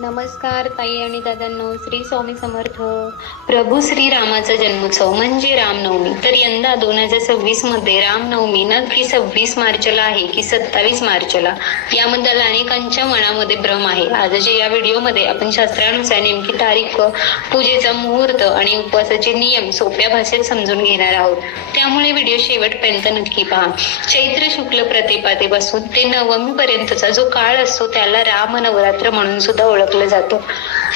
नमस्कार ताई आणि दादांनो, श्री स्वामी समर्थ. प्रभू श्री रामाचा जन्मोत्सव म्हणजे रामनवमी. तर यंदा 2026 मध्ये रामनवमी नक्की 26 मार्चला आहे की 27 मार्चला, याबद्दल अनेकांच्या मनामध्ये भ्रम आहे. आजच्या या व्हिडिओमध्ये आपण शास्त्रानुसार नेमकी तारीख, पूजेचा मुहूर्त आणि उपवासाचे नियम सोप्या भाषेत समजून घेणार आहोत. त्यामुळे व्हिडिओ शेवटपर्यंत नक्की पहा. चैत्र शुक्ल प्रतिपदेपासून ते नवमी पर्यंतचा जो काळ असतो त्याला राम नवरात्र म्हणून सुद्धा ओळखलं जातं,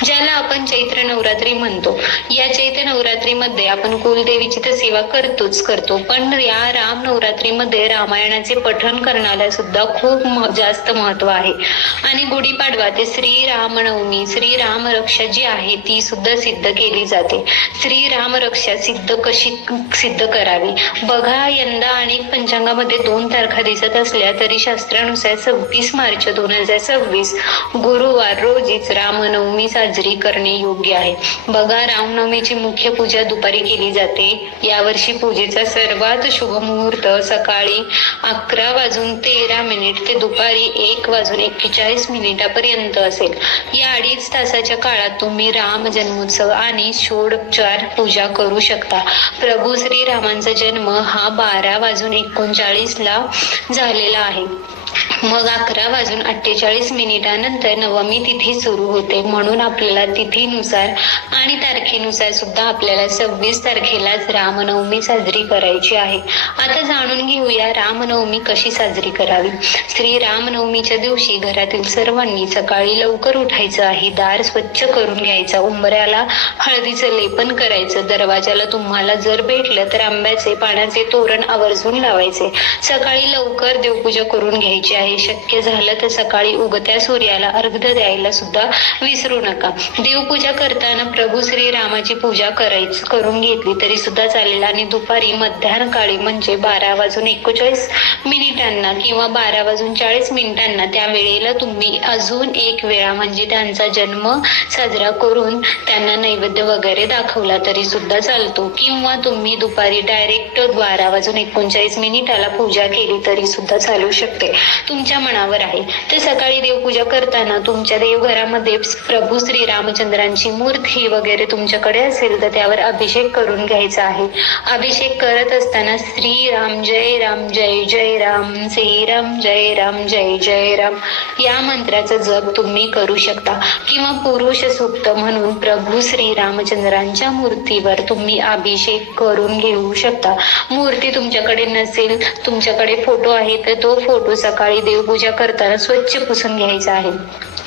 ज्याला आपण चैत्र नवरात्री म्हणतो. या चैत्र नवरात्रीमध्ये आपण कुलदेवीची तर सेवा करतो, पण या राम नवरात्रीमध्ये रामायणाचे पठण करण्याला सुद्धा खूप जास्त महत्व आहे. आणि गुढीपाडवा ते श्रीरामनवमी, श्रीराम रक्षा जी आहे ती सुद्धा सिद्ध केली जाते. श्रीराम रक्षा कशी सिद्ध करावी बघा. यंदा अनेक पंचांगामध्ये 2 तारखा दिसत असल्या तरी शास्त्रानुसार 26 मार्च 2026 गुरुवार रोजीच रामनवमी साजरी करणे योग्य आहे. बघा, रामनवमीची मुख्य पूजा दुपारी केली जाते. यावर्षी पूजेचा सर्वात शुभ मुहूर्त सकाळी 11:13 ते दुपारी 1:41 पर्यंत असेल. या 2.5 तासाच्या काळात तुम्ही राम जन्मोत्सव आणि षोडोपचार पूजा करू शकता. प्रभू श्रीरामांचा जन्म हा 12:39 झालेला आहे. मग 11:48 नंतर नवमी तिथी सुरू होते. म्हणून आपल्याला तिथीनुसार आणि तारखेनुसार सुद्धा आपल्याला 26 तारखेलाच रामनवमी साजरी करायची आहे. आता जाणून घेऊया रामनवमी कशी साजरी करावी. श्री रामनवमीच्या दिवशी घरातील सर्वांनी सकाळी लवकर उठायचं आहे. दार स्वच्छ करून घ्यायचा. उंबऱ्याला हळदीचं लेपन करायचं. दरवाजाला तुम्हाला जर भेटलं तर आंब्याचे पानाचे तोरण आवर्जून लावायचे. सकाळी लवकर देवपूजा करून घ्यायची आहे. शक्य झालं तर सकाळी उगत्या सूर्याला अर्घ्य द्यायला सुद्धा विसरू नका. देवपूजा करताना प्रभू श्रीरामाची पूजा करून घेतली तरी सुद्धा चालेल. आणि दुपारी मध्याह्नकाळी म्हणजे 12:41 किंवा 12:40 त्या वेळेला तुम्ही अजून एक वेळा म्हणजे त्यांचा जन्म साजरा करून त्यांना नैवेद्य वगैरे दाखवला तरी सुद्धा चालतो. किंवा तुम्ही दुपारी डायरेक्ट 12:39 पूजा केली तरी सुद्धा चालू शकते. तुमच्या मनावर आहे. तर सकाळी देवपूजा करताना तुमच्या देवघरामध्ये प्रभू श्री रामचंद्रांची मूर्ती वगैरे तुमच्याकडे असेल तर त्यावर अभिषेक करून घ्यायचा आहे. अभिषेक करत असताना श्रीराम जय राम जय जय राम, श्रीराम जय राम जय जय राम या मंत्राचा जप तुम्ही करू शकता. किंवा पुरुष सूक्त म्हणून प्रभू श्री रामचंद्रांच्या मूर्तीवर तुम्ही अभिषेक करून घेऊ शकता. मूर्ती तुमच्याकडे नसेल, तुमच्याकडे फोटो आहे तर तो फोटो सकाळी देवपूजा करताना स्वच्छ पुसून घ्यायचा आहे.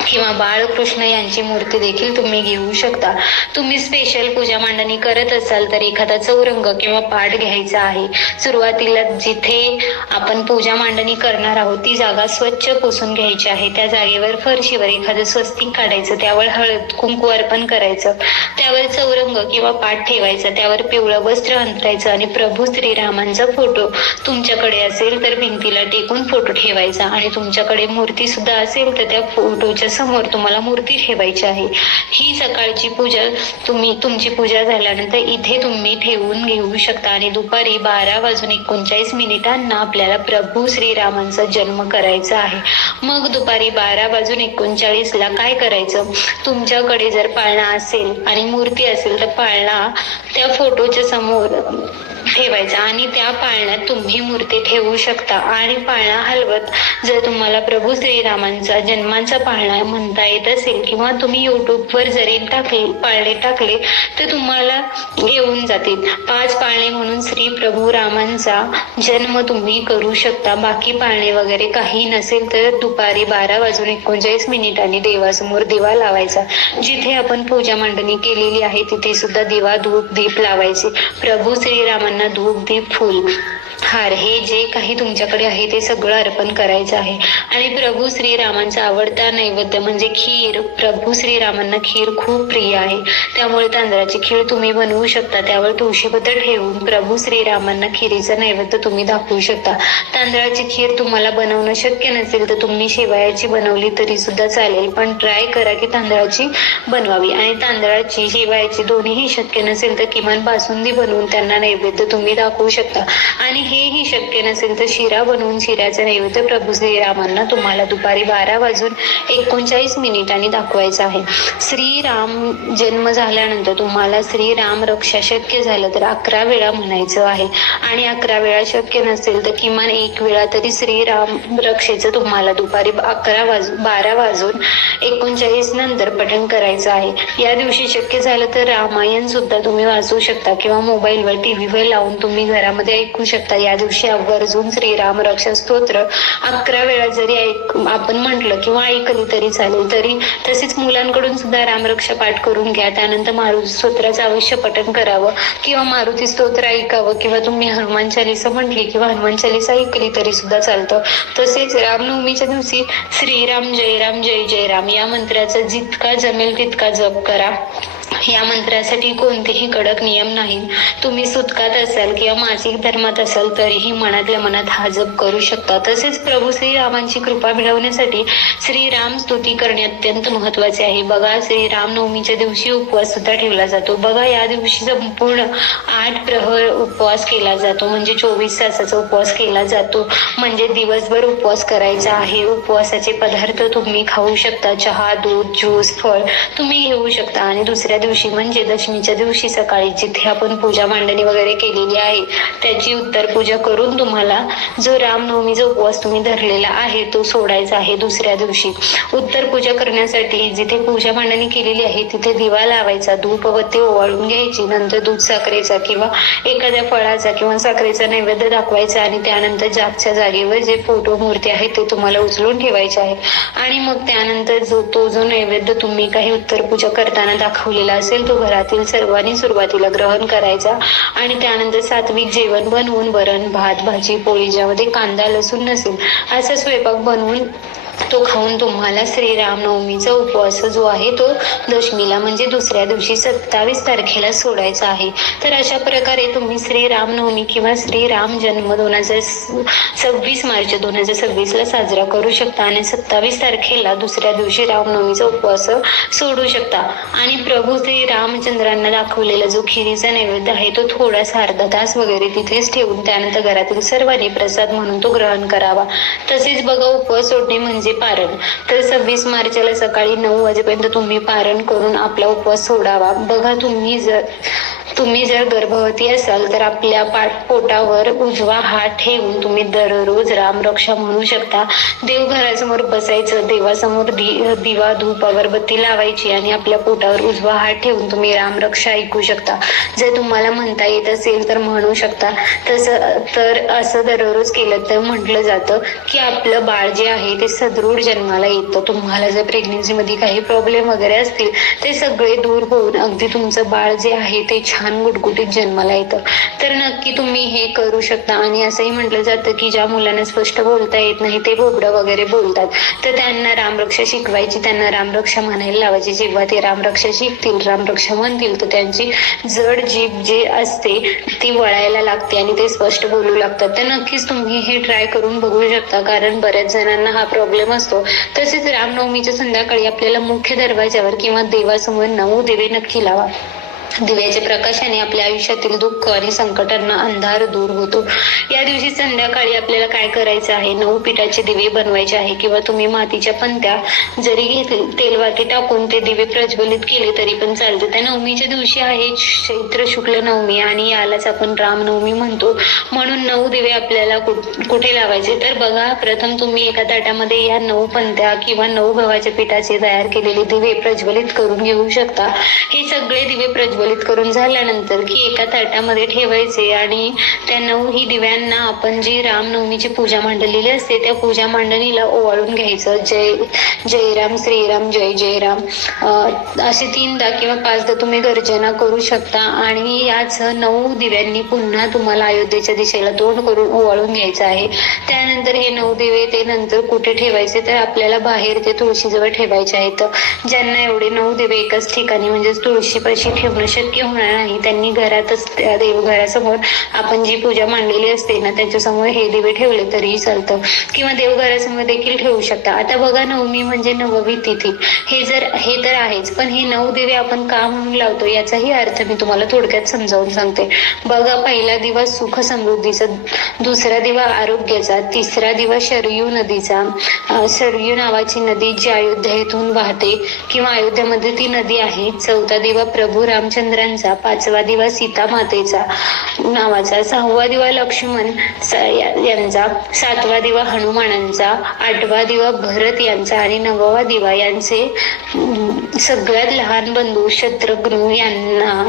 किंवा बाळकृष्ण यांची मूर्ती देखील तुम्ही घेऊ शकता. तुम्ही स्पेशल पूजा मांडणी करत असाल तर एखादा चौरंग किंवा पाट घ्यायचा आहे. सुरुवातीला जिथे आपण पूजा मांडणी करणार आहोत ती जागा स्वच्छ पुसून घ्यायची आहे. त्या जागेवर फरशीवर एखादं स्वस्तिक काढायचं. त्यावर हळद कुंकू अर्पण करायचं. त्यावर चौरंग किंवा पाट ठेवायचा. त्यावर पिवळं वस्त्र अंतरायचं आणि प्रभू श्रीरामांचा फोटो तुमच्याकडे असेल तर भिंतीला टेकून फोटो ठेवायचा. आणि तुमच्याकडे मूर्ती सुद्धा असेल तर त्या फोटोच्या समोर तुम्हाला मूर्ती ठेवायची आहे. ही सकाळची पूजा तुमची पूजा झाल्यानंतर इथे तुम्ही ठेवून घेऊ शकता. आणि दुपारी 12:39 आपल्याला प्रभू श्रीरामांचा जन्म करायचा आहे. मग दुपारी 12:39 काय करायचं, तुमच्याकडे जर पाळणा असेल आणि मूर्ती असेल तर पाळणा त्या फोटोच्या समोर ठेवायचा आणि त्या पाळण्यात तुम्ही मूर्ती ठेवू शकता. आणि पाळणा हलवत जर तुम्हाला प्रभू श्रीरामांचा जन्माचा पाळणा म्हणता येत असेल किंवा तुम्ही युट्यूबवर जरी पाळणे टाकले तर तुम्हाला येऊन जातील. 5 पाळणे म्हणून श्री प्रभू रामांचा जन्म तुम्ही करू शकता. बाकी पाळणे वगैरे काही नसेल तर दुपारी 12:39 देवासमोर दिवा लावायचा. जिथे आपण पूजा मांडणी केलेली आहे तिथे सुद्धा दिवा धूप दीप लावायचे. प्रभू श्रीरामांना धूप दीप फूल हार हे जे काही तुमच्याकडे आहे ते सगळं अर्पण करायचं आहे. आणि प्रभू श्रीरामांचा आवडता नैवेद्य म्हणजे खीर. प्रभू श्रीरामांना खीर खूप प्रिय आहे, त्यामुळे तांदळाची खीर तुम्ही बनवू शकता. त्यावर तुळशीपत्र ठेवून प्रभू श्रीरामांना खीरीचा नैवेद्य तुम्ही दाखवू शकता. तांदळाची खीर तुम्हाला बनवणं शक्य नसेल तर तुम्ही शेवयाची बनवली तरी सुद्धा चालेल, पण ट्राय करा की तांदळाची बनवावी. आणि तांदळाची शेवयाची दोन्हीही शक्य नसेल तर किमान बासुंदी बनवून त्यांना नैवेद्य तुम्ही दाखवू शकता. आणि हे तेही शक्य नसेल तर शिरा बनवून शिऱ्याचा नैवेद्य प्रभू श्रीरामांना तुम्हाला दुपारी 12:39 दाखवायचा आहे. श्रीराम जन्म झाल्यानंतर तुम्हाला श्रीराम रक्षा शक्य झालं तर 11 वेळा म्हणायचं आहे आणि 11 वेळा शक्य नसेल तर किमान 1 वेळा तरी श्रीराम रक्षेचं तुम्हाला दुपारी 12:39 नंतर पठण करायचं आहे. या दिवशी शक्य झालं तर रामायण सुद्धा तुम्ही वाचू शकता किंवा मोबाईलवर टीव्हीवर लावून तुम्ही घरामध्ये ऐकू शकता. या दिवशी आवर्जून श्रीराम रक्षा स्तोत्र 11 वेळा जरी आपण म्हटलं किंवा ऐकली तरी चालेल. तरी तसेच मुलांकडून सुद्धा रामरक्षा पाठ करून घ्या. त्यानंतर मारुती स्तोत्राचं अवश्य पठण करावं किंवा मारुती स्तोत्र ऐकावं किंवा तुम्ही हनुमान चालीसा म्हटली किंवा हनुमान चालीसा ऐकली तरी सुद्धा चालतं. तसेच रामनवमीच्या दिवशी श्रीराम जय राम जय जय राम या मंत्राचा जितका जमेल तितका जप करा. या मंत्रासाठी कोणतेही कडक नियम नाही. तुम्ही सुतकात असाल किंवा मासिक धर्मात असाल तरीही मनातल्या मनात हा जप करू शकता. तसेच प्रभू श्रीरामांची कृपा मिळवण्यासाठी श्रीराम स्तुती करणे अत्यंत महत्वाचे आहे. बघा, श्रीरामनवमीच्या दिवशी उपवास सुद्धा ठेवला जातो. बघा, या दिवशी संपूर्ण 8 प्रहर उपवास केला जातो, म्हणजे 24 तासाचा उपवास केला जातो. म्हणजे दिवसभर उपवास करायचा आहे. उपवासाचे पदार्थ तुम्ही खाऊ शकता. चहा, दूध, ज्यूस, फळ तुम्ही घेऊ शकता. आणि दुसऱ्या दिवशी म्हणजे दशमीच्या दिवशी सकाळी जिथे आपण पूजा मांडणी वगैरे केलेली आहे त्याची उत्तर पूजा करून तुम्हाला जो रामनवमीचा उपवास तुम्ही धरलेला आहे तो सोडायचा आहे. दुसऱ्या दिवशी उत्तर पूजा करण्यासाठी जिथे पूजा मांडणी केलेली आहे तिथे दिवा लावायचा, धूपबत्ती ओवाळून घ्यायची, नंतर दूध साखरेचा किंवा एखाद्या फळाचा किंवा साखरेचा नैवेद्य दाखवायचा आणि त्यानंतर जागच्या जागेवर जे फोटो मूर्ती आहे ते तुम्हाला उचलून ठेवायचे आहे. आणि मग त्यानंतर तो जो नैवेद्य तुम्ही काही उत्तर पूजा करताना दाखवलेला असेल तो घरातील सर्वांनी सुरुवातीला ग्रहण करायचा आणि त्यानंतर सात्विक जेवण बनवून वरण, भात, भाजी, पोळी ज्यामध्ये कांदा, लसूण नसेल असा स्वयंपाक बनवून तो खाऊन तुम्हाला श्रीरामनवमीचा उपवास जो आहे तो दशमीला म्हणजे दुसऱ्या दिवशी 27 तारखेला सोडायचा आहे. तर अशा प्रकारे तुम्ही श्रीरामनवमी किंवा श्रीराम जन्म 26 मार्च 2026 ला साजरा करू शकता आणि 27 तारखेला दुसऱ्या दिवशी रामनवमीचा उपवास सोडू शकता. आणि प्रभू श्री रामचंद्रांना दाखवलेला जो खिरीचा नैवेद्य आहे तो थोडासा अर्धा तास वगैरे तिथेच ठेवून त्यानंतर घरातील सर्वांनी प्रसाद म्हणून तो ग्रहण करावा. तसेच बघा, उपवास सोडणे म्हणजे पारण. तर 26 मार्चला सकाळी 9 वाजेपर्यंत तुम्ही पारण करून आपला उपवास सोडावा. बघा, तुम्ही जर गर्भवती असाल तर आपल्या पोटावर उजवा हात ठेवून तुम्ही दररोज रामरक्षा म्हणू शकता. देवघरासमोर बसायचं, देवासमोर दिवा, धूप, अगरबत्ती लावायची आणि आपल्या पोटावर उजवा हात ठेवून तुम्ही रामरक्षा ऐकू शकता. जर तुम्हाला म्हणता येत असेल तर म्हणू शकता. असं दररोज केलं तर म्हटलं जातं की आपलं बाळ जे आहे ते सदृढ जन्माला येतं. तुम्हाला जर प्रेग्नेन्सी मध्ये काही प्रॉब्लेम वगैरे असतील ते सगळे दूर होऊन अगदी तुमचं बाळ जे आहे ते छान गुटगुटीत जन्माला येतं. तर नक्की तुम्ही हे करू शकता. आणि असंही म्हटलं जातं की ज्या मुलांना स्पष्ट बोलता येत नाही ते बोबडं वगैरे बोलतात तर त्यांना रामरक्षा शिकवायची, त्यांना रामरक्षा म्हणायला लावायची. जेव्हा ते रामरक्षा शिकतील, रामरक्षा म्हणतील तर त्यांची जड जीभ जे असते ती वळायला लागते आणि ते स्पष्ट बोलू लागतात. तर नक्कीच तुम्ही हे ट्राय करून बघू शकता, कारण बऱ्याच जणांना हा प्रॉब्लेम असतो. तसेच रामनवमीच्या संध्याकाळी आपल्याला मुख्य दरवाजावर किंवा देवासमोर 9 दिवे नक्की लावा. दिव्याच्या प्रकाशाने आपल्या आयुष्यातील दुःख आणि संकटांना अंधार दूर होतो. या दिवशी संध्याकाळी आपल्याला काय करायचं आहे, 9 पिठाचे दिवे बनवायचे आहे किंवा तुम्ही मातीच्या पंत्या जरी घेतली तेलवाती टाकून ते दिवे प्रज्वलित केले तरी पण चालते. त्या नवमीच्या दिवशी आहे चैत्र शुक्ल नवमी आणि यालाच आपण रामनवमी म्हणतो. म्हणून 9 दिवे आपल्याला कुठे लावायचे तर बघा, प्रथम तुम्ही एका ताटामध्ये या 9 पंत्या किंवा 9 गव्हाच्या पिठाचे तयार केलेले दिवे प्रज्वलित करून घेऊ शकता. हे सगळे दिवे प्रज्वलित करून झाल्यानंतर की एका ताटामध्ये ठेवायचे आणि त्या 9 दिव्यांना आपण जी रामनवमीची पूजा मांडलेली असते त्या पूजा मांडणीला ओवाळून घ्यायचं. जय राम, श्रीराम, जय जय राम असे 3दा किंवा 5दा तुम्ही गर्जना करू शकता. आणि याच 9 दिव्यांनी पुन्हा तुम्हाला अयोध्येच्या दिशेला तोंड करून ओवाळून घ्यायचं आहे. त्यानंतर हे 9 दिवे ते नंतर कुठे ठेवायचे तर आपल्याला बाहेर ते तुळशीजवळ ठेवायचे आहेत. ज्यांना एवढे 9 दिवे एकाच ठिकाणी म्हणजे तुळशीपाशी ठेवणं शक्य होणार नाही. त्यांनी घरातच त्या देवघरासमोर आपण जी पूजा मांडलेली असते ना त्याच्यासमोर हे दिवे ठेवले तरीही चालतं, किंवा देवघरासमोर देखील ठेवू शकता. आता बघा, नवमी म्हणजे नववी तिथी, हे तर आहेच, पण हे 9 दिवे आपण का म्हणून लावतो याचाही अर्थ मी तुम्हाला थोडक्यात समजावून सांगते. बघा, पहिला दिवस सुख समृद्धीचा, दुसरा दिवा आरोग्याचा, तिसरा दिवा शरयू नदीचा, शरयू नावाची नदी जी अयोध्येतून वाहते किंवा अयोध्येमध्ये ती नदी आहे. चौथा दिवा प्रभू रामचंद्रांचा, पाचवा दिवा सीता मातेचा नावाचा, सहावा दिवा लक्ष्मण यांचा, सातवा दिवा हनुमानांचा, आठवा दिवा भरत यांचा आणि नववा दिवा यांचे सगळ्यात लहान बंधू शत्रुघ्न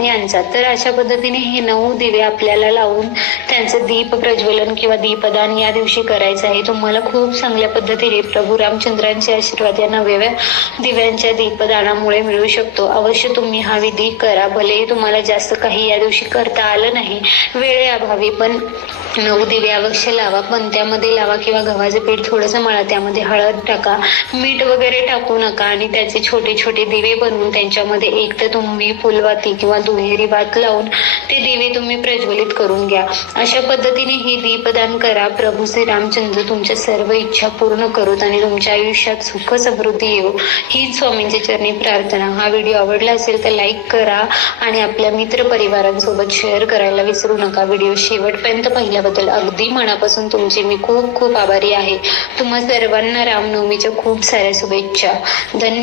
यांचा. तर अशा पद्धतीने हे 9 दिवे आपल्याला लावून त्यांचं दीप प्रज्वलन किंवा दीपदान या दिवशी करायचं आहे. तुम्हाला खूप चांगल्या पद्धतीने प्रभू रामचंद्रांचे आशीर्वाद या 9व्या दिव्यांच्या दीपदानामुळे मिळू शकतो. अवश्य तुम्ही हा विधी करा. भले तुम्हाला जास्त काही या दिवशी करता आलं नाही वेळेअभावी, पण 9 दिवे अवश्य लावा. पण त्यामध्ये लावा किंवा गव्हाचे पीठ थोडंसं मळा, त्यामध्ये हळद टाका, मीठ वगैरे टाकू नका आणि त्याचे छोटे छोटे दिवे बनवून त्यांच्यामध्ये एक तर तुम्ही फुलवाती किंवा दुहेरी वात लावून ते दिवे तुम्ही प्रज्वलित करून घ्या. अशा पद्धतीने हे दीपदान करा. प्रभू श्री रामचंद्र तुमच्या सर्व इच्छा पूर्ण करूत आणि तुमच्या आयुष्यात सुख समृद्धी येऊ हीच स्वामींच्या चरणी प्रार्थना. हा व्हिडिओ आवडला असेल तर लाईक करा आणि आपल्या मित्र परिवारांसोबत शेअर करायला विसरू नका. व्हिडिओ शेवटपर्यंत पाहिल्याबद्दल अगदी मनापासून तुमची मी खूप खूप आभारी आहे. तुम्हा सर्वांना रामनवमीच्या खूप साऱ्या शुभेच्छा. धन्यवाद.